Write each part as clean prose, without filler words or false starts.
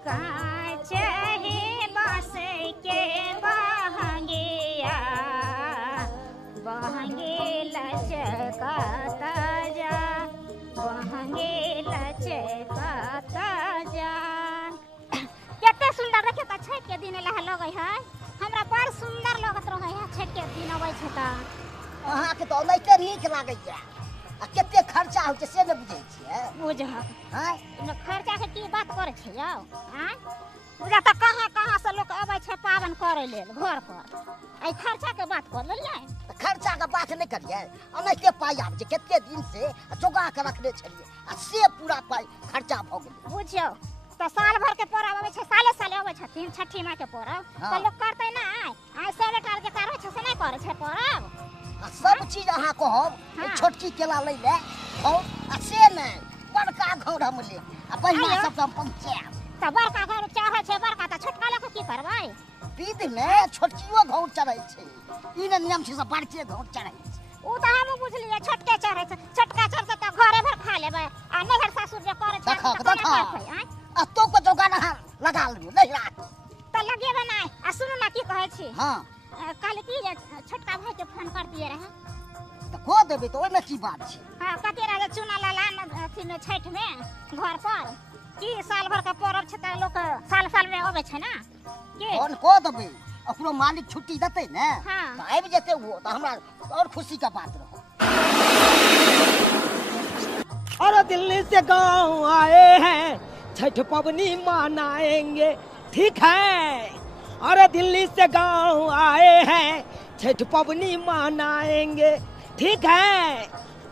कांच है बांस के बहंगिया बहंगे लचकाता जा बहंगे लचकाता जा। केते सुंदर देखे त छठ के दिन लह लगै है हमरा बड़ सुंदर लगत रहै है छठ के दिन अबै छै त अहाँ के तो ओनाहिते नीक लागै छै आ केते खर्चा होइ छै से न बुझै छियै बुझ हैं न खर्चा के की बात करे छै यौ हैं बुझा त कहां से लोग अबै छै पावन करे लेल घर पर आई खर्चा के बात कर लेलियै खर्चा के बात नहीं करिए ओनाहिते पाई आब जे केते दिन से जोगा के रखने छलिए आ से पूरा पाई खर्चा भ गेलै बुझियो तो साल भर के पर्व आवे छै साले साले आवे छथिन छठी माई के पर्व तो लोग करते ना आई से बेटा जे करे छै से नहीं करे छै पर्व आ सब चीज अहाँ कहब छोटकी केला लै ले आ से नहीं बड़का घर हम ले आ बढ़िया सब हम पहुंचाब त बड़का घर चाहे छै बड़का त छोटका लोग की करबै विध में छोटकियो घर चढ़ै छै ई ने नियम छै सब बड़के घर चढ़ै छै उ त हम बुझलिए छोटके चढ़ै छै छोटका चढ़तै त घरे भर खा लेबै आ नैहर सासुर जे करे छै त कोना करतै आ तो को जोगान लगा लियो नहीं रात त लगेबे नहीं आ सुनु ना की कहै छी हां कल की छोटका भाई के फोन कर दिए रहे त खो देबे त ओइ में की बात छै हां कते राजा चुना लाला अथी में छठ में घर पर की साल भर का पर्व छै त लोग साल साल में आबै छै ना के फोन को देबे ओकरो मालिक छुट्टी देतै ने हां त आबि जेतै वो त हमरा और खुशी का बात रहो। अरे दिल्ली से गांव आए हैं छठ पवनी मनाएंगे ठीक है। अरे दिल्ली से गांव आए हैं छठ पवनी मनाएंगे ठीक है।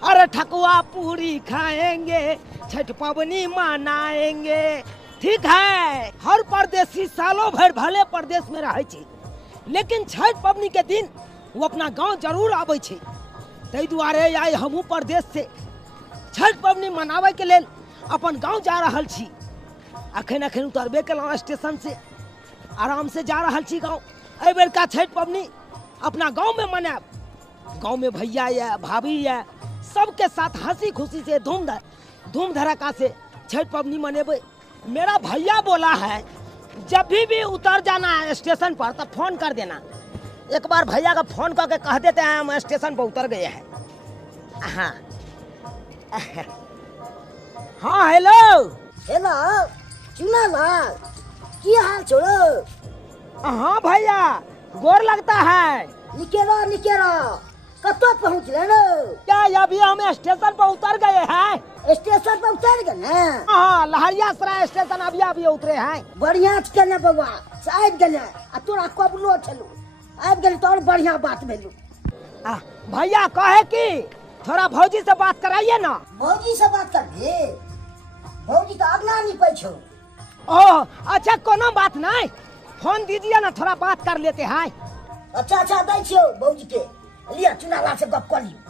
अरे ठकुआ पूरी खाएंगे छठ पवनी मनाएंगे ठीक है। हर परदेसी सालों भर भले परदेश में रहे छी लेकिन छठ पवनी के दिन वो अपना गांव जरूर आबै छी तै दुआरे आइ हमहूँ परदेश से छठ पवनी मनावे के लेल अपन गांव जा रहल छी। अखन उतरबे केलहुँ स्टेशन से आराम से जा रहल छी गांव। एहि बेर का छठ पवनी अपना गांव में मनाएब। गांव में भैया या भाभी या सबके साथ हंसी खुशी से धूम धड़ाका से छठ पवनी मनेबै। मेरा भैया बोला है जब भी उतर जाना है स्टेशन पर तो फोन कर देना। एक बार भैया का फोन करके कह देते हैं हम स्टेशन पर उतर गए हैं। हाँ हाँ हेलो हेलो चुना लाल की हाल छोड़ो। हाँ भैया गोर लगता है। निकेरा कतो पहुंच गए नो क्या अभी हम स्टेशन पर उतर गए हैं। स्टेशन पर उतर गए ना हाँ लहरिया सराय स्टेशन अभी उतरे हैं। बढ़िया केने बउआ आबि गेले आ तोरा कबलो छलू आबि गेले तो और बढ़िया बात भेलू। भैया कहे कि थोड़ा भौजी से बात कराइए ना। भौजी से बात करबे भौजी तो अगना नहीं पै छो। ओह अच्छा कोनो बात नहीं फोन दीजिए ना थोड़ा बात कर लेते हैं। अच्छा दै छियो भौजी के लिया चुनाला से गप कर लियो।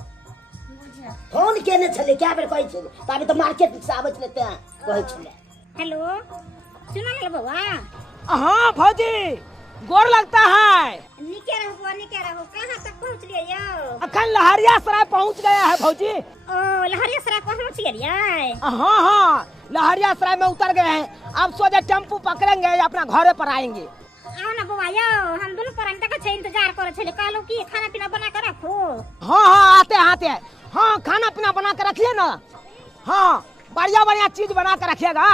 फोन केने छले क्या बेर कहै छले ताबे तो मार्केट से आबै छले त कहै छले। हेलो सुना ले बउआ। हाँ भौजी गोर लगता है। निके रहो कहां तक पहुंच लिए यो। अखन लहरिया सराय पहुंच गया है भौजी। ओ लहरिया सराय पहुंच गेलिए। हाँ लहरिया सराय में उतर गए हैं। अब सोचे टेम्पू पकड़ेंगे या अपना घरे पर आएंगे। आओ ना बउआ यो हम दोनों पर तक इंतजार करे छले कहलो कि खाना पीना बना के रखो। हाँ आते हैं। हाँ खाना पीना बना के रखिए ना। हाँ बढ़िया चीज बना के रखिएगा।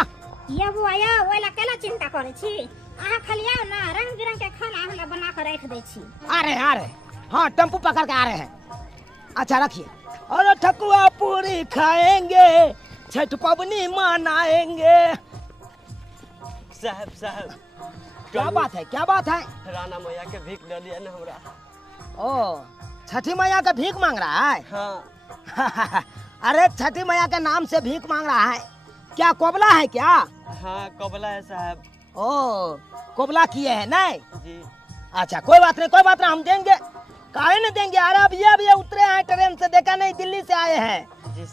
ये बुआ यो ओला केला चिंता करे छी अहाँ खाली आओ ना रंग बिरंग के खाना हमरा बना के रख दै छी। आ रहे हाँ टेम्पू पकड़ के आ रहे हैं। अच्छा रखिए। और ठकुआ पूरी खाएंगे छठ पवनी मनाएंगे। साहब क्या बात है राना मैया के भीख दे दिया ना हमरा। ओ छठी मैया का भीख मांग रहा है। हाँ अरे छठी मैया के नाम से भीख मांग रहा है क्या कोबला है क्या। हाँ कोबला है साहब। ओ कोबला किए है नहीं जी। अच्छा कोई बात नहीं हम देंगे काहे नहीं देंगे। अरे अभी उतरे हैं ट्रेन से देखा नहीं दिल्ली से आए हैं।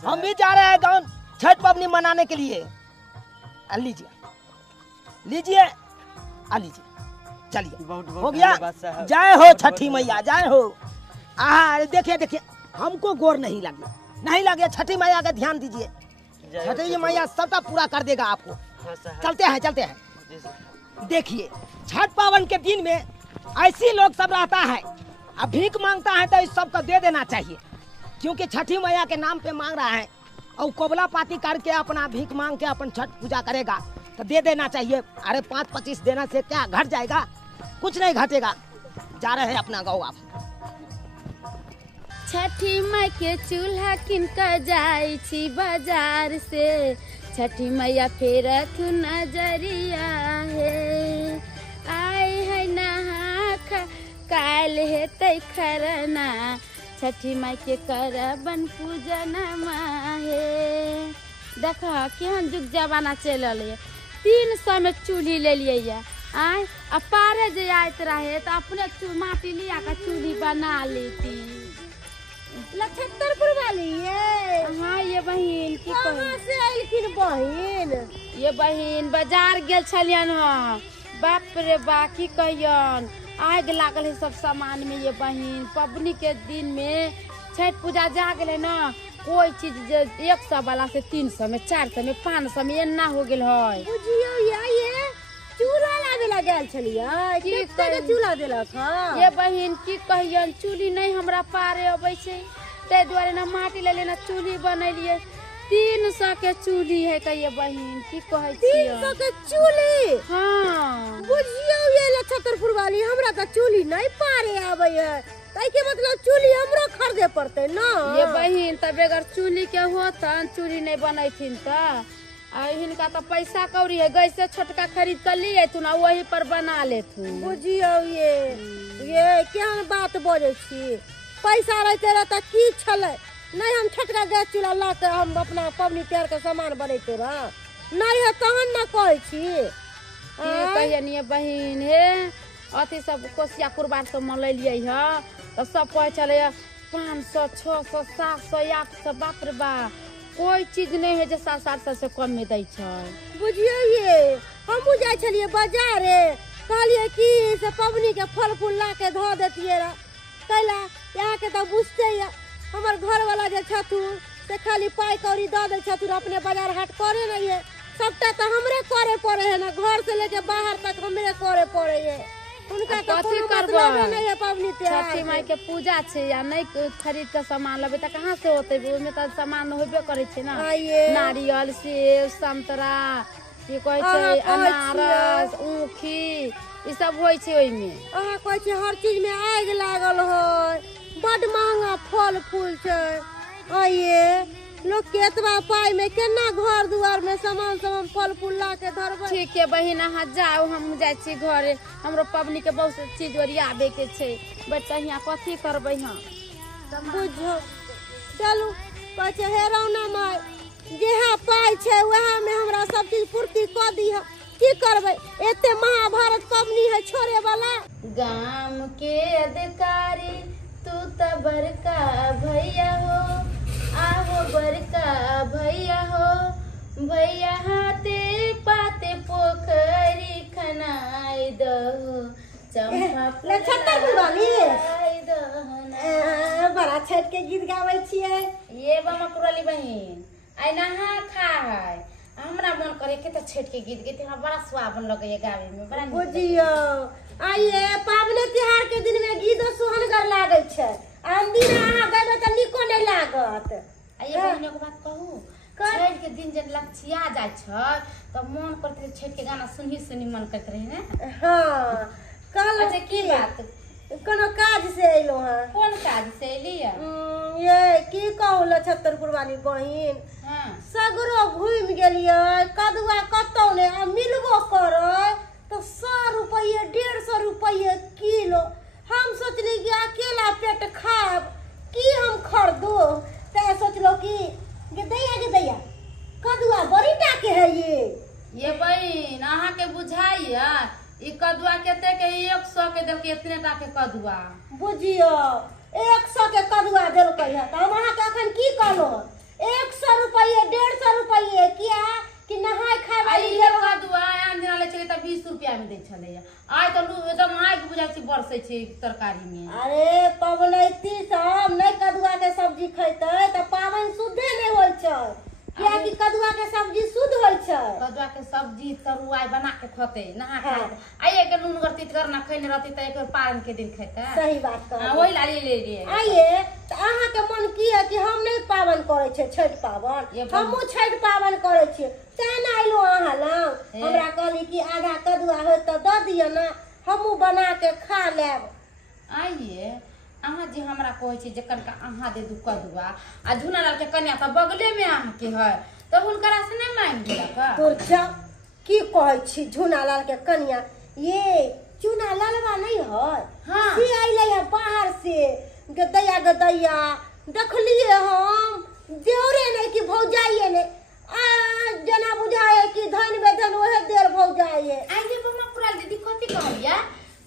हम भी जा रहे हैं गाँव छठ पवनी मनाने के लिए। लीजिए चलिए हो गया। जय हो छठी मैया जय हो। देखिए हमको गोर नहीं लगे छठी मैया का ध्यान दीजिए। छठी मैया सबका पूरा कर देगा आपको। हाँ, चलते हैं जी साहब। देखिए छठ पावन के दिन में ऐसी लोग सब रहता है, अब भीख मांगता है तो इस सबको दे देना चाहिए, क्योंकि छठी मैया के नाम पे मांग रहा है और कोबला पाती करके अपना भीख मांग के अपन छठ पूजा करेगा तो दे देना चाहिए। अरे 5-25 देना से क्या घट जाएगा? कुछ नहीं घटेगा। जा रहे हैं अपना गाँव आप। छठी माई के चूल्हा किनका जाई छी बाजार से, छठी मैया फेरत नजरिया है। आए है नहा काल है तै खरना, छठी माई के करबन पूजन है। देखा केहन जुग जमाना चल है। 300 में चूल्ही ले लिए आए, अब पारे जे आयत रहे तो अपने माटी लिया का चूल्ही बना लेती। लक्षत्रपुर वाली ये? हाँ ये बहन की कहाँ से आइलखिन बहन? ये बहन बाजार गेल छलियन हँ। बाप रे बा की कहियन, आग लागल है सब सामान में। ये बहन पबनी के दिन में छठ पूजा जा गेले न, कोई चीज 100 वाला से 300 में, 400 में, 500 में एना हो गेल है। बुझियो ये चूल्हा लागे लागल छलिया, कितना के चूल्हा देलक ह? ये बहन की कहियन, चूल्ही नहीं हमरा पारे अबै छै, तै दुआरे ना माटी ले लेना चूल्ही बनैलिए। 300 के चूल्ही है कहिए बहन की कहै छी। 300 के चूल्ही? हाँ बुझियो ये लक्षत्रपुर वाली, हमरा त चूल्ही नहीं पारे आबै है, तै के मतलब चूल्ही हमरो खरीदे पड़ते न? ये बहन तब अगर चूल्ही के होतन, चूल्ही नहीं बनैथिन त हिनका तो पैसा कौड़ी है, गैसे छोटका खरीद कर लिए थुन वही पर बना लेथुन। बुझियो ये केहन बात बोले छी। पैसा रहते रह त की छले, नहीं हम छोटका गैस चूल्हा ला के हम अपना पबनी त्योहार के सामान बनैते रह, नहीं है तहन न कहै छी। कहियन ये बहन हे अथी सब कोसिया कुरबार सब मनलिए है तो सब कहे चले 500, 600, 700, 800। बाप रे बा कोई चीज नहीं है जो 700 से कम में दै छै। बुझियो ये हमहू जाय छलिए बाजारे, कहलिए कि से पबनी के फल फूल ला के धो देतिए रह, कैला यहाँ के तो बुझते या हमर घर वाला जे छथुन से खाली पाई कौड़ी दे दे छथुन, अपने बाजार हाट करे नहीं है, सबटा तो हमरे करे पड़े है ना, घर से लेके बाहर तक हमरे करे पड़े है। उनका तो कथी कोनो करबै? मतलब नहीं है पबनी त्योहार। छठी माई के पूजा छै या नहीं खरीद के सामान लेबे त कहाँ से होते? ओमे त सामान होबे करे छै ना, नारियल, सेब, संतरा, की कहै छै अनारस, ऊखी, ई सब होय छै ओइ में। अहाँ कहै छै हर चीज में आग लागल है, बड महंगा फल फूल छै। आइए लोग के एतबा पाई में केना घर दुआर में सामान फल फूल ला के धरबै? ठीक है बहिन अहाँ जाओ, हम जाय छी घरे, हमरो पबनी के बहुत चीज ओरियाबे के छै। बच्चा यहाँ कथी करबै हम? बुझो चलू कहै छै हे रौना माय, जेहा पाई छै वहा में हमरा सब चीज पूर्ति क दीह, की करबै? एते महाभारत पबनी है छोड़े वाला। गाम के अधिकारी तू त बड़का भैया हो, आहो बड़का भैया हो, भैया हाथे पाते पोखरी खनाई दहो, चंपा लक्षत्रपुर वाली बड़ा छठ के गीत गाबै छियै। ये बामा पुरली बहन आई नहा खा है, हमरा मन करे के त छठ के गीत गीत हमरा बड़ा सुहावन लगे गावे में, बड़ा नीक लगे। बुझियो आइए पाबनि त्योहार के दिन में गीत सुहनगर लागे छै, आन दिन अहाँ गइबे त निको नहीं लागत। आइए बहन को बात कहू, छठ के दिन जब लक्षिया जाय छै त मन करते छठ के गाना सुनी सुनी मन करत रहे ने। हां कहलो अच्छा की बात? कोनो काज से अइलो हां? कौन काज से एलिया? ये की कहू लक्षत्रपुर वाली बहिन, हां सगरो घूम गेलिए, कदुआ कतौ ने मिलबो करे तो 100 रुपये 150 रुपये किलो। हम सोचली कि अकेला पेट खाब की हम खरीदो, ते सोचलो कि दैया कदुआ बड़ी टाके है ये बहन अहाँ के बुझाइया ई कदुआ केते के 100 के देल के इतने टा के कदुआ? बुझियो 100 के कदुआ देलकै है त हम अहाँ के अखन की कहलो 100 रुपये 150 रुपये किया कि नहाय खाय वाली ये कदुआ आन दिन ले चले त 20 रुपया में दे छले, आइ त एकदम आग बुझाइ छै बरसै छै तरकारी में। अरे पबनैती सब नहीं कदुआ के सब्जी खैते त पावन शुद्धे नहीं होय छै, किया कि कदुआ के सब्जी शुद्ध होइ छै। कदुआ के सब्जी तरुआई बना के खोते नहा खाए आइए के नून गरती करना खैने रहती त एक पारन के दिन खेते। सही बात कह। वही ला ले लिए आइए तो अहाँ के मन की है कि हम नहीं पावन करे छे छठ पावन, हमहू छठ पावन करे छे। तेना आइलो अहाँ लंग हमरा कहली कि आधा कदुआ हो त द दिय ना, हमहू बना के खा लेब। आइए अहाँ जे हमरा कहै छी जे कनका अहाँ दे दू कदुआ आ झुनालाल के कन्या त बगले में अहाँ के है त हुनकरा से नहीं मांग दिया का। तोर जा की कहै छी झुनालाल के कन्या, ये चुनालालवा नहीं है। हाँ। से आइले है बाहर से गदैया गदैया देखलिए हम देवरे नहीं कि भौजाइए ने जना बुझाए कि धन बेधन ओहे देर भौजाइए। आइए बम्मा पूरा दीदी कथि कहलिया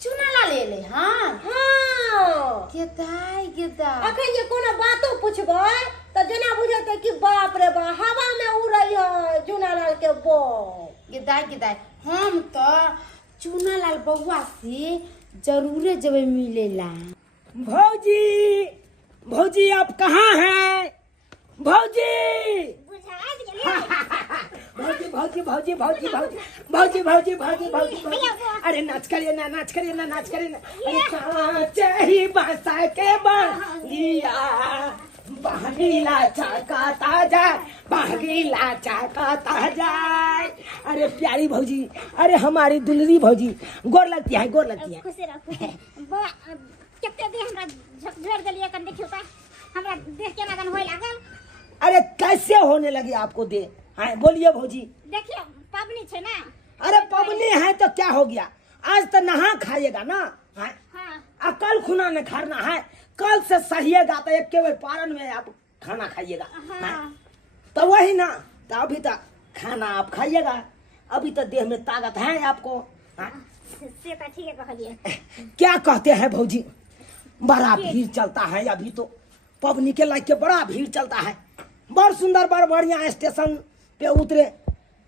चुनालाल एले। हां हाँ गेदाई अखन जे कोनो बातो पूछबै त जना बुझते कि बाप रे बा हवा में उड़ै है चुनालाल के बो। गेदाई हम तो चुनालाल बउआ से जरूरे जब मिलेला। भौजी भौजी आप कहाँ हैं भौजी? बुझा दिया भौजी भौजी भौजी भौजी भौजी भौजी भौजी भौजी भौजी अरे नाच करिए ना नाच करिए ना नाच करिए ना। अरे कांचे ही बासा के बांगिया बांगीला चाकाता जाए बांगीला चाकाता जाए। अरे प्यारी भौजी, अरे हमारी दुलरी भौजी गोर लगती है गोर लगती है। खुश रहो बा कितने दिन हमरा झकझोर देलिए कन देखियो का हमरा देख के लगन होय लागल। अरे कैसे होने लगी आपको दे? हाँ बोलिए भौजी। देखिए पबनी छे ना। अरे पबनी है तो क्या हो गया, आज तो नहा खाइएगा ना। हाँ हाँ कल खुना में खाना है, कल से सहिएगा तो एक केवल पारन में आप खाना खाइएगा। हाँ तो वही ना, तो अभी तक खाना आप खाइएगा, अभी तो देह में ताकत है आपको। हाँ? से तो ठीक है कहलिए। क्या कहते हैं भौजी, बड़ा भीड़ चलता है अभी तो पबनी के लायक के बड़ा भीड़ चलता है। बड़ सुंदर बड़ बढ़िया स्टेशन पे उतरे,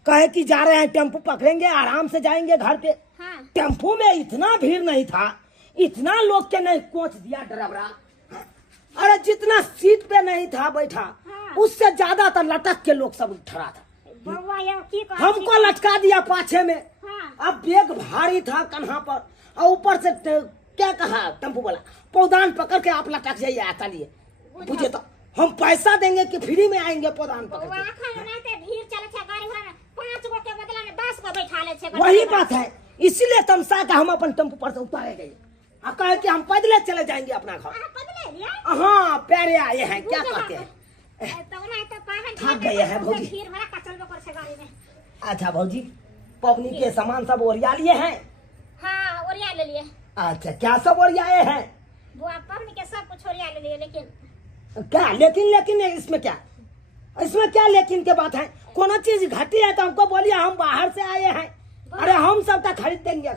कहे कि जा रहे हैं टेम्पो पकड़ेंगे आराम से जाएंगे घर पे। हाँ टेम्पो में इतना भीड़ नहीं था, इतना लोग के नहीं कोच दिया ड्राइवरा। अरे जितना सीट पे नहीं था बैठा उससे ज्यादा तो लटक के लोग सब ठहरा था। बउआ ये की कह हमको लटका दिया पाछे में। हाँ। अब बैग भारी था कन्हा पर और ऊपर से क्या कहा टेम्पो वाला पौधान पकड़ के आप लटक जाइए आता लिए। बुझे तो हम पैसा देंगे कि फ्री में आएंगे पौधान पकड़ बउआ के। खाना नहीं ते भीड़ चले छे गाड़ी घोड़ा में 5 गो के बदला में 10 गो बैठा ले छे। वही बात है, इसीलिए तमसा का हम अपन टेम्पो पर से उतारे गए और कहे कि हम पैदले चले जाएंगे अपना घर। बदले लिया हाँ प्यारे आए हैं, क्या कहते हैं। तो ना तो पावन थक गए हैं भौजी। भीड़ भरा का चलबो कर छे गाड़ी में। अच्छा भौजी पबनी के सामान सब ओरिया लिए हैं? हाँ ओरिया ले लिए। अच्छा क्या सब ओरियाए हैं? बुआ पबनी के सब कुछ ओरिया ले लिए लेकिन क्या लेकिन इसमें क्या लेकिन के बात है? कोनो चीज घटी है तो हमको बोलिए, हम बाहर से आए हैं। अरे हम सब का खरीद देंगे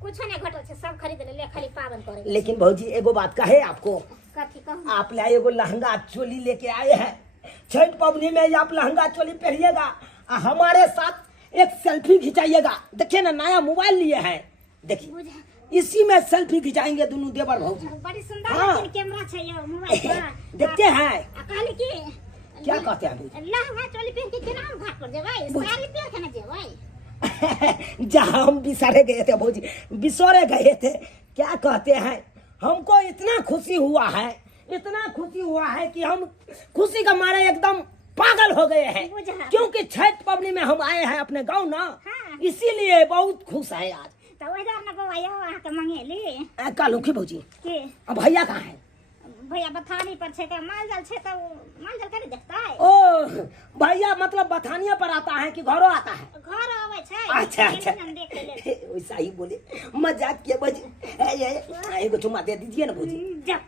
कुछ नहीं घटल छे सब खरीद ले खाली पावन करे। लेकिन भौजी एगो बात कहे आपको, कथी कहूं आप ले एगो लहंगा चोली लेके आए हैं, छठ पबनी में आप लहंगा चोली पहनिएगा और हमारे साथ एक सेल्फी खिंचाइएगा। देखिए ना नया मोबाइल लिए हैं, देखिए इसी में सेल्फी खिंचाएंगे दोनों देवर भौजी। बड़ी सुंदर हाँ। लेकिन कैमरा छे ये मोबाइल पर। देखते हैं कहली की क्या कहते हैं भौजी। लहंगा चोली पहन के केना हम घाट पर जेबै, साड़ी पहन के ना जेबै। जहाँ हम बिसरे गए थे भौजी, बिसरे गए थे, क्या कहते हैं, हमको इतना खुशी हुआ है कि हम खुशी का मारे एकदम पागल हो गए हैं, क्योंकि छठ पबनी में हम आए हैं अपने गांव ना। हाँ। इसीलिए बहुत खुश है आज। तो इधर ना बउआ यो आके मंगेली कालू की भौजी, के अब भैया कहाँ है? भैया बथानी पर छे त माल जाल छे त माल जाल करे देखता है। ओ भैया मतलब बथानिया पर आता है कि घरों आता है? घर आवे छे। अच्छा अच्छा हम देख ले वैसा ही बोले, मजाक किया भौजी। एगो चुम्मा दे दीजिए ना भौजी। जा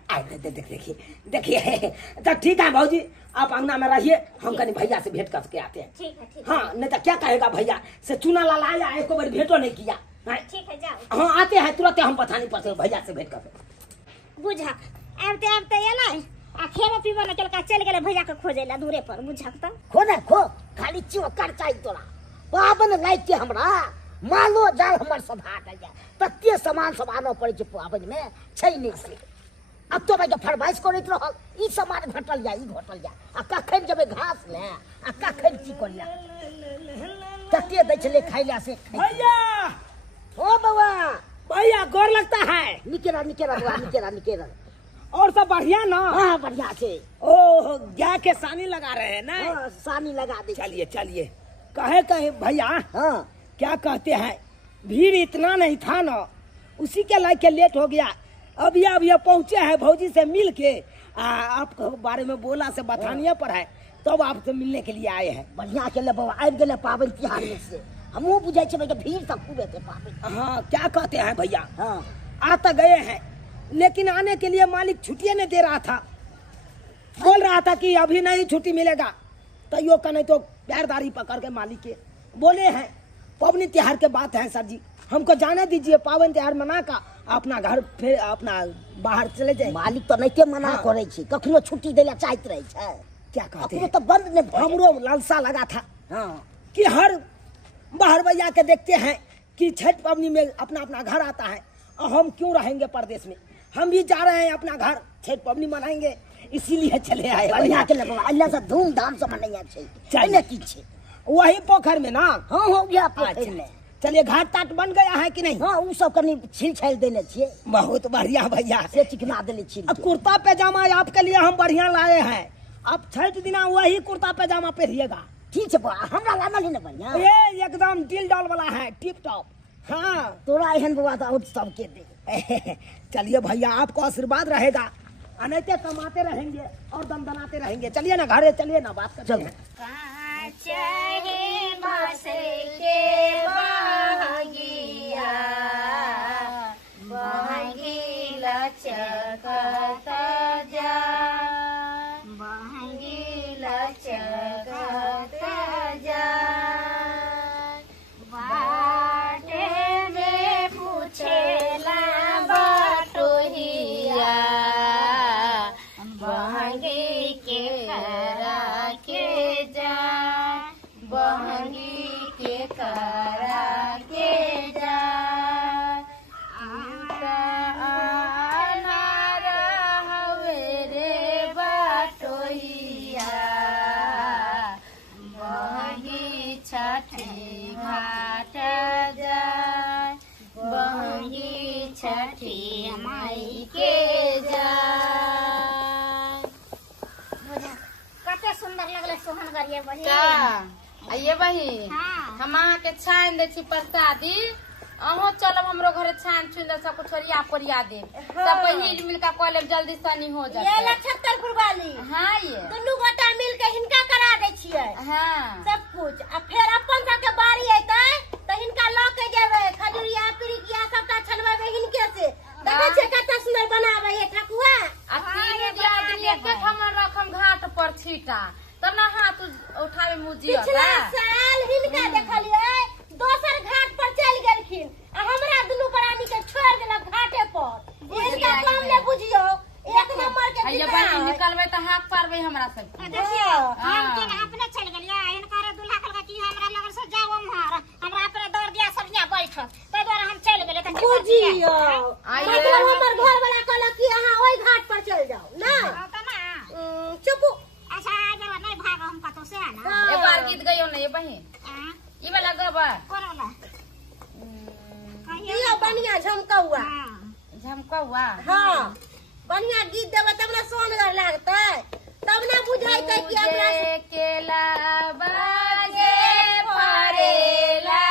देखिए तो ठीक है भौजी, आप अंगना में रहिए, हम कहीं भैया से भेंट करके आते हैं। ठीक है ठीक हाँ नहीं तो क्या कहेगा भैया से चुना लाया एक बार भेंटो नहीं किया। है ठीक है जाओ। हाँ आते हैं तुरंत हम पठानी पर से भैया से भेंट करते। बुझा आबते एला आ खेबो पीबो न केलका चल गेले भैया के खोजे ला दूरे पर। बुझक त खो खाली चोकर चाहिए तोरा पावन लाइक के हमरा मालो जाल हमर सधा जाए तत्ते सामान सब आनो पड़े छै पावन में छै नहीं से। अब तो भाई फरमाइश करैत रहल ई सामान घटल जा आ कखन जब घास ले का खैर छी कोलिया कते दै छले खाइला से भैया ओ बाबा भैया गोर लगता है। निकेरा बाबा निकेरा और सब बढ़िया ना? हाँ बढ़िया से। ओह गाय के सानी लगा रहे हैं ना? हाँ सानी लगा दे। चलिए कहे भैया हाँ क्या कहते हैं, भीड़ इतना नहीं था ना, उसी के लायक लेट हो गया। अभी पहुँचे हैं भौजी से मिल के आपके बारे में बोला से बतानिया पर है, तब आपसे मिलने के लिए आए हैं। बढ़िया के ले बाबा आबि गेले पावन तिहार में से हमहू बुझाई छे कि भीड़ तक खूबे थे पावन। हाँ क्या कहते हैं भैया, हाँ आ तो गए हैं लेकिन आने के लिए मालिक छुट्टियां नहीं दे रहा था, बोल रहा था कि अभी नहीं छुट्टी मिलेगा। तो यो का नहीं तो पैरदारी पकड़ के मालिक के बोले हैं पवनी त्योहार के बात है सर जी, हमको जाने दीजिए, पावन त्योहार मना का अपना घर फिर अपना बाहर चले जाए। मालिक तो नहीं मना हाँ। करे छी, कखनो छुट्टी देला चाहत रहे छे। क्या कहते अपनो हैं, तो बंद ने हमरो लालसा लगा था हाँ कि हर बाहर भैया के देखते हैं कि छठ पवनी में अपना अपना घर आता है, और हम क्यों रहेंगे परदेश में, हम भी जा रहे हैं अपना घर, छठ पवनी मनाएंगे, इसीलिए चले आए। बढ़िया के ले बाबा अल्लाह से धूमधाम से मनैया छे। चलिए। की छे वही पोखर में ना? हाँ हो गया पोखर अच्छा। में। चलिए घाट ताट बन गया है कि नहीं? हाँ उ सब कनी छील छाल देले छिए, बहुत बढ़िया भैया। से चिकना देले छी। अब कुर्ता पैजामा आपके लिए हम बढ़िया लाए हैं, अब छठ दिना वही कुर्ता पैजामा पहनिएगा। ठीक है बा हमरा लागल है ना बढ़िया। ये एकदम दिल डाल वाला है, टिप टॉप। हाँ तोरा एहन बाबा तो और सबके दे। चलिए भैया आपको आशीर्वाद रहेगा, अनैते कमाते रहेंगे और दमदनाते रहेंगे। चलिए ना घरे, चलिए ना बात करते हैं। चाहे बस के बहगिया बहगी लचकत जा बहगी लचकत जा बाटे में पूछेला बटोहिया बहगी के करा के जा बहगी के करा के जा अनार हवे रे बटोहिया बहगी छठी घाट जा बहगी छठी माई के जा। कते सुंदर लगले सोहन गरिए बहिन। का ये बही हाँ। हम अहाँ के छान दे छी प्रसादी, अहो चलब हमरो घरे छान छुन दे सब कुछ परिया दे, सब पहिल मिल का कॉलेज जल्दी सनी हो जाए। ये नक्षत्रपुर वाली हाँ ये दुनू गोटा मिल के हिनका करा दे छियै हाँ सब कुछ, आ फिर अपन सब के बारी अइतै त हिनका ल के जेबै, खजुरिया पिरिकिया सबटा छनबेबै हिनके से। देखै छियै कते सुंदर बनाबै है ठकुआ। आ तीन आदमी एक ठमन रखम घाट पर छीटा, तब ना हाथ उठावे मुजी पिछला साल हिनका देखलियै दोसर घाट पर चल गेलखिन, आ हमरा दुनू प्राणी के छोड़ देलक घाटे पर। इसका काम ने बुझियो, एक नंबर के ये पिता बनी है। निकलबे त हाथ पारबे हमरा सब। देखिए हाँ। हम के अपने चल गेलिए, इनकर दूल्हा कहलक कि हमरा लगन से जाओ हमर, हमरा अपने दौड़ दिया सरिया बैठल, तै द्वारा हम चल गेलिए। त बुझियो आइए। मतलब हमर घर वाला कहलक कि अहाँ ओइ घाट पर चल जाओ ना। चुप। अच्छा जरा नहीं भाग हम कतो से ना एक बार गीत गयो ना ये बहिन, ई वाला गबा कोरला दियो बढ़िया झमकौआ। झमकौआ। हाँ बढ़िया गीत देबै तब ना सोनगर लागतै, तब ना बुझाइतै कि हमरा मुझे केला बाजे फरेला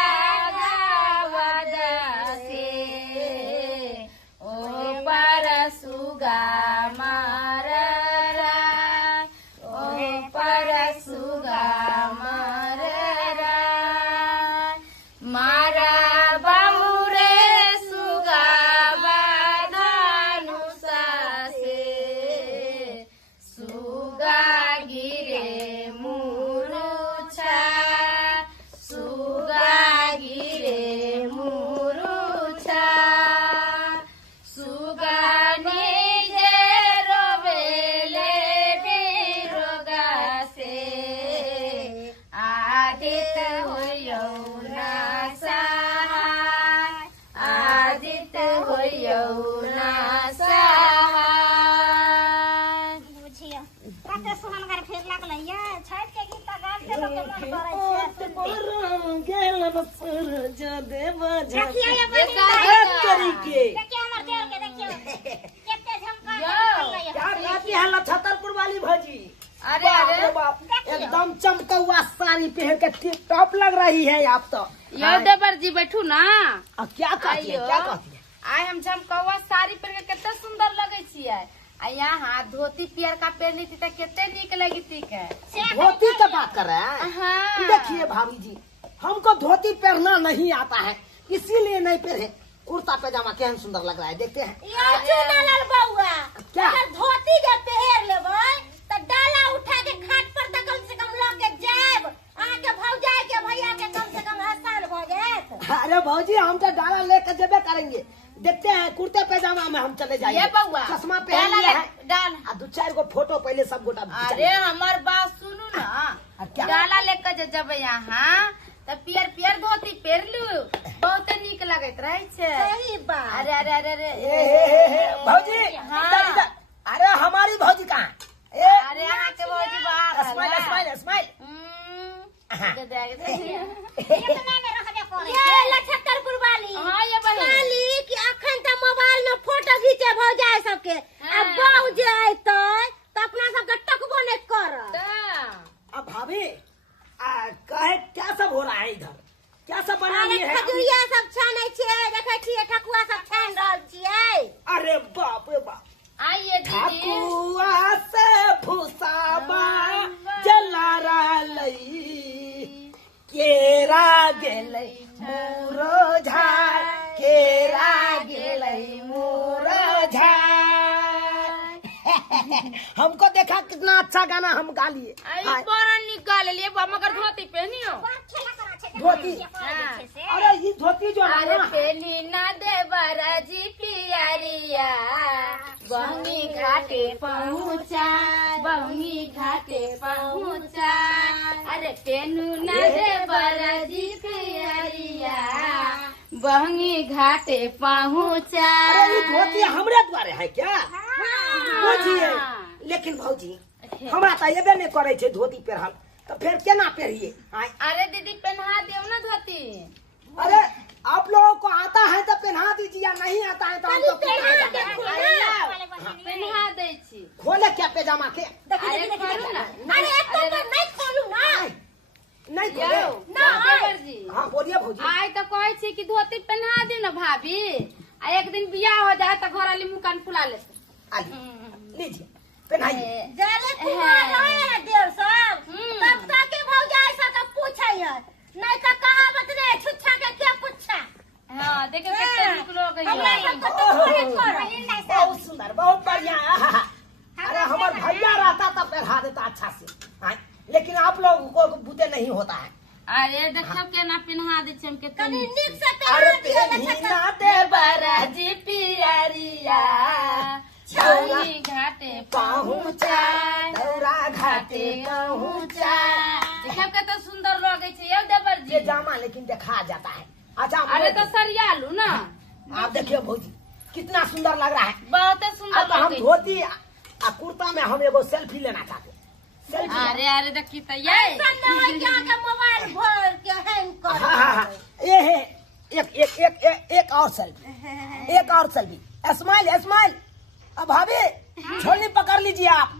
गावदा से, ओ पर सुगा माररा, ओ पर सुगा माररा, मारा बामुरे सुगा बाधानुसा से, सुगा गिरे मुरुछा, सुगा गिरे मुरुछा, सुगा निजे रोवेले बिरोगा से, आदित होयो ना सहाय, आदित होयो ना सहाय। बुझियो कते सुहनगर फिर लगले ये छठ के गीत गाल गेल बसर जदे बजा देखिए ये ये का तरीके देखिए हमर देव के देखियो कितने झमका क्या कहती है छतरपुर वाली भौजी? अरे बाप अरे रे बाप, एकदम चमका हुआ साड़ी पहन के टिप टॉप लग रही है आप तो। यो देवर जी बैठू ना। अब क्या कहती है, आइयो। क्या कहती है? आइ हम झमकौआ साड़ी पहन के कितना सुंदर लगे छियै। आ यहाँ धोती पियर का पहनी थी तो कितने निक लगी थी के। धोती का बात कर रहे हैं? हाँ। देखिए भाभी जी, हमको धोती पहनना नहीं आता है, इसीलिए नहीं पहने। कुर्ता पैजामा केहन सुंदर लग रहा है, देखते हैं। ये चुनालाल बउआ क्या? अगर धोती के पहन लेबै त डाला उठा के खाट पर त कम से कम ल के जाब। आके भौजाई के भैया के कम से कम आसान भ जात। अरे भौजी, हम तो डाला लेकर जेबे करेंगे। देखते हैं, कुर्ते पैजामा में हम चले जाएंगे। ये बउआ चश्मा पहन लिया है। डाल। आ 2-4 गो फोटो पहले सब गोटा अरे हमार बात सुनू ना। क्या? डाला लेकर जब यहाँ तो पियर पियर धोती पहन लू, बहुत निक लगत रहे छे। सही बात। अरे अरे अरे अरे भौजी, हाँ। इधर, इधर। अरे हमारी भौजी कहाँ? अरे यहाँ के भौजी बात स्माइल स्माइल स्माइल। इतना में रहबे करे ये लछतरपुर वाली। हाँ, ये बहिन। साली कि अखन त मोबाइल में फोटो खींचे भौजाई सबके। हाँ। अब बाऊ जे आइतै त अपना सबके टकबो नहीं करत। अब भाभी, कहे क्या सब हो रहा है इधर? क्या सब बना अरे लिए हैं? खजुरिया सब छानै छियै, देखै छियै ठकुआ सब छान रहल छियै। अरे बाप रे बाप, आइए दीदी। ठकुआ से भूसाबा जला रही, केरा गेलै मुरझाय, केरा गेलै मुरझाय। हमको देखा कितना अच्छा गाना हम गा लिए। आई बड़ा निकाल लिए मगर धोती पहनियो। धोती? अरे ये धोती जो है अरे ना, पहनी ना दे बराजी पियरिया, बहनी घाटे पहुँचा, बहनी घाटे पहुँचा। अरे पहनू ना दे बराजी पियरिया, बहनी घाटे पहुँचा। अरे ये धोती हमरे द्वारे है क्या? बुझिए, लेकिन भौजी हमरा तो ये नहीं करे छे धोती पहनल, तो फिर केना पहनिए? अरे दीदी पहना देव ना धोती। अरे आप लोगों को आता है तो पहना दीजिए, या नहीं आता है तो हम तो पहना दे छी। खोले क्या पैजामा के? अरे खोलू ना। अरे एक तो नहीं खोलू ना। नहीं खोले? यो, देवर जी। हाँ बोलिए भौजी। आई तो कहे छी कि धोती पहना दी ना भाभी, आ एक दिन बियाह हो जाए तो घर वाली मुँह कान फुला लेते। लीजिए पहनाइए। जाले कुमार रहे देव सब। तब तक के भौजाई सब के पूछै है, नहीं तो कहावत ने छुच्छा के क्या पूछा। हाँ देखो कितने निक लोग हैं। हमरा सब के तो पूरे कर। बहुत सुंदर, बहुत बढ़िया। अरे हमारे भैया रहता तो पहना देता अच्छा से, लेकिन आप लोगों को बुते नहीं होता है। अरे देखो के ना पहना दे हम के कनी निक से अरे पहना दिया पहना दे बराजी पियरिया, छौनी घाटे पहुँचा, दौरा घाटे पहुँचा। देखो के तो सुंदर लगे छे यो देवर ये जी। जामा लेकिन देखा जाता है। अच्छा अरे तो सरिया लू ना। आप देखिए भौजी कितना सुंदर लग रहा है। बहुत अब सुंदर तो हम लगे। धोती आ कुर्ता में हम एगो सेल्फी लेना चाहते हैं। सेल्फी। अरे अरे देखी तो ये संदवा क्या के मोबाइल भर के हैंग कर। हाँ, ये है एक और सेल्फी, एक और सेल्फी। Smile smile. अब भाभी छोलनी पकड़ लीजिए आप।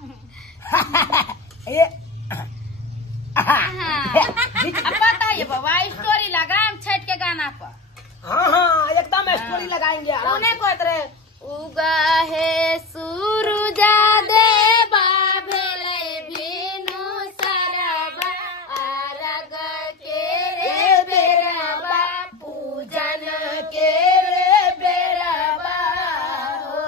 ये अब बताइए बाबा स्टोरी लगाम छठ के गाना पर। हाँ एकदम स्टोरी लगाएंगे आराम उन्हें से। कहते रहे उगा है सूरुजा देवा भेलै भीनु सरबा, अरग के रे बेरबा, पूजन के रे बेरबा हो,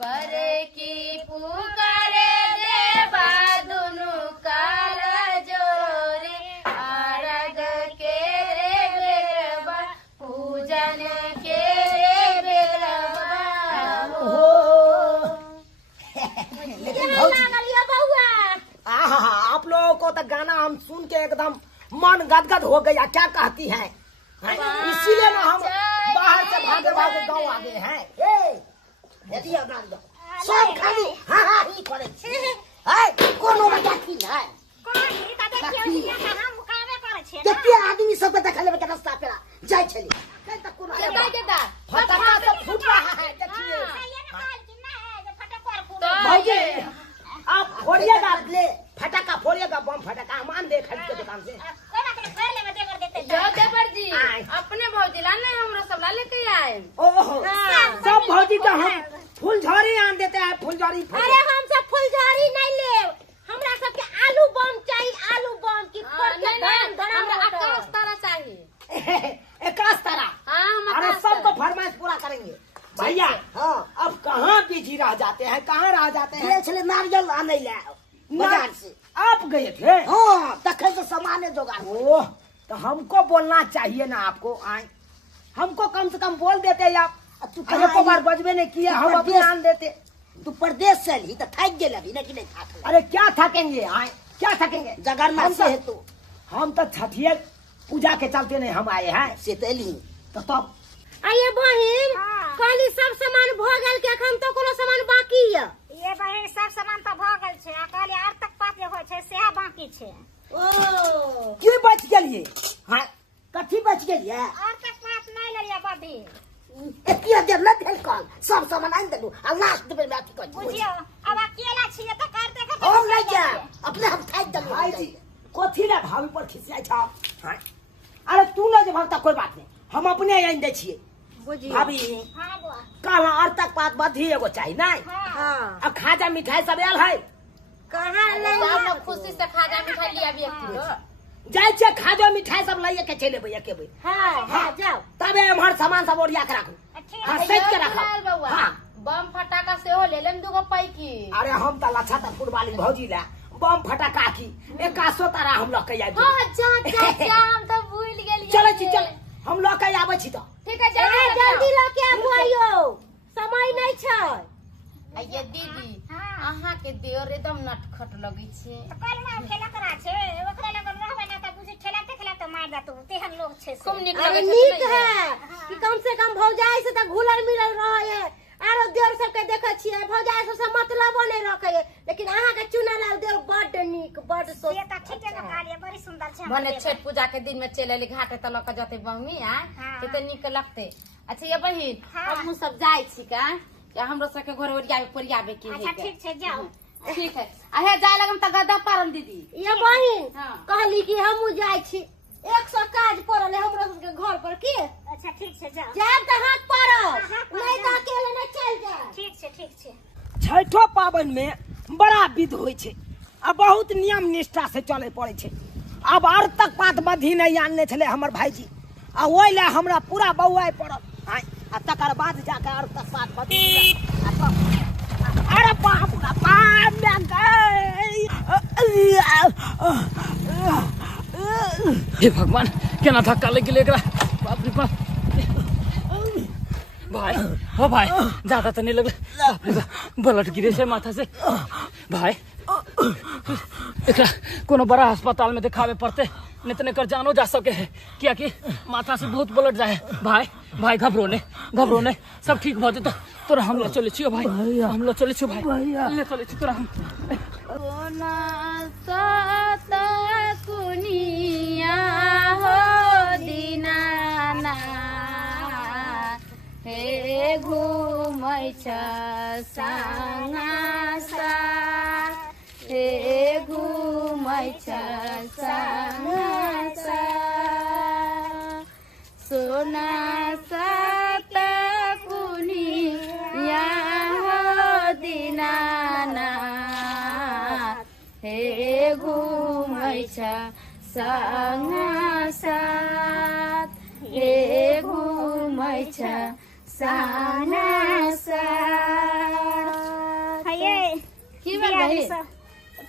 बरे की पुकारे देवा दुनु कर जोरे, अरग के रे बेरबा, पूजन के रे बेरबा हो। लेकिन भौजी लागलिए बउआ। आप लोगों को तो गाना हम सुन के एकदम मन गदगद हो गया। क्या कहती हैं? इसीलिए ना हम बाहर से भागे भागे गाँव आ गए हैं। यदि सब खाली हाँ ही करे। कोनो बजाती है। कौन ही का देखियो देखी। कि हम कामे करे छे ना केते आदमी सब के देखले के रास्ता पे जाय छली कहीं तक कोनो केता फटाका सब फूट रहा है देखिए ये ना काल कि ना है जे फटक फूट तो भाई आप फोड़िएगा ले फटाका फोड़िएगा बम फटाका हम आन दे खरीद के दुकान से कोई बात नहीं कर ले मैं देकर देते जो देवर जी आए। अपने भौजी ला नहीं हमरा सब ला लेके आए ओहो सब भौजी का हम फुलझड़ी आन देते हैं फुलझड़ी अरे हम सब फुलझड़ी नहीं ले हमरा सबके आलू बम चाहिए आलू बम की फोड़ के धड़ाम धड़ाम हमरा उड़ाओ। आकाश तारा चाहिए एकाश तारा हाँ हम अरे आकाश सबको तारा फरमाइश पूरा करेंगे भैया हाँ अब कहाँ बिजी रह जाते हैं कहाँ रह जाते हैं चले नारियल आने ले बाजार से आप गए थे हाँ तखे से सामान जोगाड़ ओह तो हमको बोलना चाहिए ना आपको आए हमको कम से कम बोल देते आप तू को बार बजबे नहीं किया हम अपने आन देते तू प्रदेश से ली तो थक गए अभी नहीं नहीं थक अरे क्या थकेंगे आए क्या थकेंगे जगन्नाथ से है तू हम तो छठिया पूजा के चलते नहीं हम आए हैं से तेली तो तब आइए बहिन हाँ। कहली सब सामान भ गेल के एखन तो कोनो सामान बाकी है ये बहिन सब सामान तो भ गेल छे आ कहली आर तक पात जे होय छे सेहा बाकी छे ओ की बच गेलिए हाँ कथी बच गेलिए आर तक पात नहीं लेलिए बदी एतिया देर न भेल कल सब सामान आनि देलू आ लास्ट में अथी कर बुझियो अब अकेला छिए त करते करते हम नहीं जा अपने हम खाइ देलू भाई जी कथी ले भाभी पर खिसियाइ छ हाँ अरे तू न जे भक्ता कोई बात नहीं हम अपने आनि दै छिए बुझियो भाभी हां बुआ काल आर तक पात बधी एगो चाहिए नहीं हां हां अब खाजा मिठाई सब आयल है कहां ले जाओ ना खुशी से खाजा मिठाई लिया भी एक किलो जाय छे खाजा मिठाई सब लइए के चले भैया के भाई हां हां जाओ तबे हमर सामान सब ओरिया के राखू हाँ सच के रखो हाँ बम फटाका से हो ले लेम दुगो पैकी अरे हम तो लच्छा तक फुटबाली भौजी ला बम फटाका की 100 तारा हम लोग के आबी हां जा हम तो भूल गेलिए चले छी चल हम लोग के आबै छी तो ठीक है ए जल्दी लेके आबू आइयो समय नहीं छै ये दीदी हाँ। अहाँ के देवर एकदम नटखट लगे छे कल में खेला करा छे ओकरा लगन रहबे ना त बुझी खेलाते खेलाते मार जातू तेहन लोग छे से खूब निक अरे लगे नीक है कि कम से कम भौजाई से तो घुलल मिलल रहे आरो देवर सबके देखे छियै भौजाई से मतलब नहीं रखे लेकिन अहाँ के चुनल देवर बड नीक बड सो ये त ठीक है कालिए बड़ी सुंदर छे भने छठ पूजा के दिन में चले घाटे त लक जते बहमी आ हाँ। ते निक लगते अच्छा ये बहिन हाँ। हम सब जाय छी का या हमरो सबके घर ओरिया पोरियाबे की अच्छा ठीक छे जाओ ठीक है अहे जाय लगम त गद्दा पारन दीदी ये बहिन हाँ। कहली कि हमू जाय छी 100 काज पड़ल है हमरा सबके घर पर की अच्छा ठीक छे जाओ जाब त हाथ पड़ल हाँ, नहीं त अकेले नहीं चल जाए ठीक छे छठो पाबन में बड़ा विध होइ छै आ बहुत नियम निष्ठा से चले पड़े छै अब आर तक पात बधी नहीं आनने छले हमर भाईजी आ ओइ ले हमरा पूरा बौआइ पड़ल आइ, आ तकर बाद जाके आर तक पात बधी आ तब अरे बाप रे बाप हे भगवान केना धक्का लग गेलै एकरा बाप रे बाप भाई हो भाई ज्यादा तो नहीं लग बाप रे बाप ब्लड गिरे से माथा से भाई एकरा कोनो बड़ा अस्पताल में दिखावे पड़ते नहीं तो एकर जानो जा सके है क्या कि माथा से बहुत ब्लड जाए भाई भाई घबरो ने सब ठीक भ जेतो तोरा हम ले चले छियो भाई हम ले चले छियो भाई ले चले छियो तोरा हम कोना सात कुनिया हो दीनाना हे घुमै छ साङा सा हे घुमै छ साङा सा सोना सात कुनिया हो दीनाना हे घुमै छ साङा साथ हे घुमै छ साङा साथ हये की बात भाई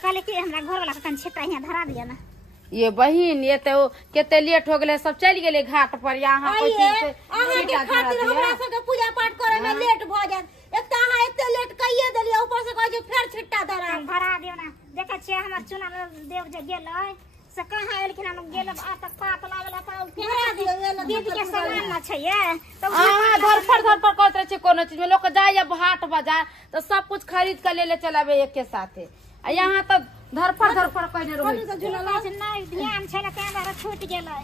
कहले कि हमरा घर वाला कन छेटा यहाँ धरा दिया ना ये बहिन ये तो केते लेट हो गेले सब चल गेले घाट पर यहाँ आइए अहाँ के खातिर हमरा सबके पूजा पाठ करे में लेट भ जात एक त अहाँ एते लेट कइए देलिए ऊपर से कहै छै फेर छिट्टा धरा धरा दियो ना देखे छियै हमर चुना देव जे गेलै से कहाँ एलखिन हम गेल आ तक पात लागल त धरा दियो दीदी के सामान ना छै ये तो हाँ घर पर करते रहे कोनो चीज में लोग जाए हाट बाजार तो सब कुछ खरीद कर ले चलावे एक के साथे आ यहाँ तो धरफड़ कहने रहो नहीं ध्यान छले तें बार छूट गेलै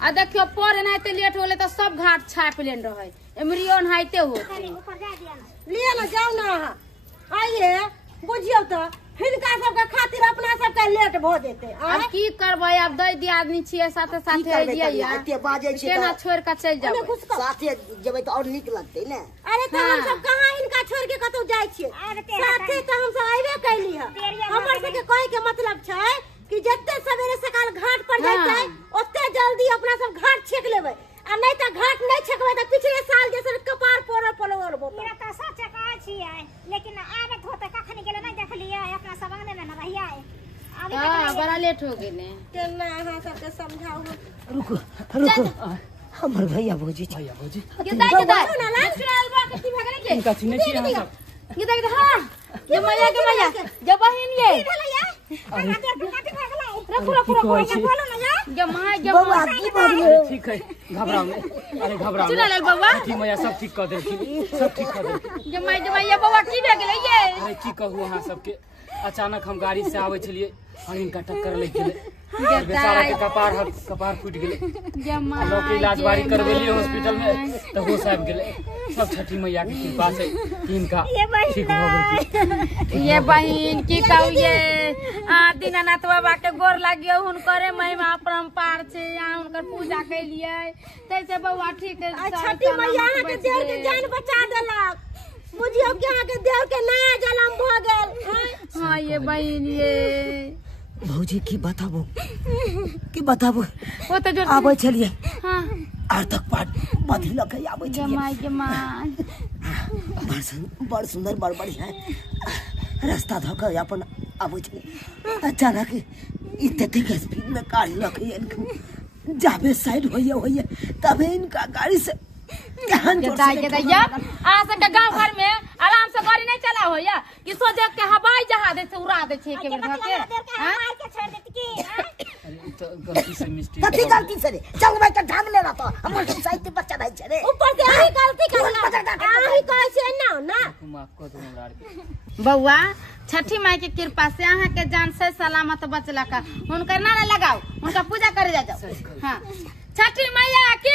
आ देखियो पर एनाहिते लेट होले तो सब घाट छाप लेन रहे एमरियो नहाइते हो ऊपर जा दिया ना लिए ना जाओ ना आइए बुझियो तो हिनका सबके खातिर अपना सबके लेट भ जेते अब की करबै अब दई दी आदमी छियै साथे साथे आइए या एते बाजे छी केना छोड़ के चल जाओ साथे जेबै त और नीक लगतै ने। अरे तो हम सब कहां हिनका छोड़ के कतौ जाय छियै साथे तो हम सब आइबे कैली है। हमर सबके कहे के मतलब छै कि जत्ते सवेरे सकाल घाट पर जाते ओत्ते जल्दी अपना सब घाट छेक लेबै आ नहीं तो घाट नहीं छेकबै त पिछले साल जैसे कपार पोरल मेरा तो सच कहा छियै लेकिन आबे होते कखनी गेले नहीं देखलिए अपना सब अंगने में न रहिया हां बड़ा लेट हो गेले केना अहाँ सबके समझाऊ। रुको हमर भैया भौजी के दाई ना लास्ट सुनाल बा कथि भ गेले के इनका चिन्हे छी अहाँ सब ये दाई हां ये मैया जे बहिन ये रखो ये माय ये बउआ की बोलिए ठीक है घबराओ नहीं अरे घबराओ सुना लाल बउआ ठीक मैया सब ठीक कर देलखिन सब ठीक कर देलखिन ये मैया बउआ की भ गेले ये अरे की कहू अहाँ सबके अचानक हम गाड़ी से आवे छलिए और इनका टक्कर लग गेले बेचारा के कपार फूट गेले लोग इलाज बारी करवेलिए हॉस्पिटल में तो होश आबि गेले सब छठी मैया की कृपा से इनका ठीक हो गेल। ये बहिन की कहू ये दीनानाथ बाबा के गोर लागियो हुनकरे महिमा परम्पार छे यहाँ हुनकर पूजा कैलिए तैसे बउआ ठीक है। छठी मैया के देव के जान बचा देलक बुझियो कि अहाँ के देव के नया जन्म भ गेल। हां ये बहिन ये भौजी की बताबो वो तो जो आबै छलिए हां आर तक पाट पथी लके आबै छलिए जमाई बड़ सुंदर बड़ बढ़िया रास्ता धोके अपन आबै छलिए अचानक इतने के स्पीड में गाड़ी लके जाबे साइड होइए तबे इनका गाड़ी से के दैया आ सके गांव घर में आराम से गाड़ी नहीं चला हो या कि सोचे के हवाई जहाज से उड़ा दे छे के बेटा के मार के छोड़ देती की अरे तो गलती से मिस्टेक कथी गलती से रे चल भाई त ढंग ले रहतो हमर साहित्य बच्चा नहीं छे रे ऊपर से आही गलती करला आही कहे छे ना माफ कर दो हमरा के बउआ छठी माई के कृपा से अहाँ के जान से सलामत बचला का हुनकर नारा लगाओ उनका पूजा करे जाओ। हां छठी मैया की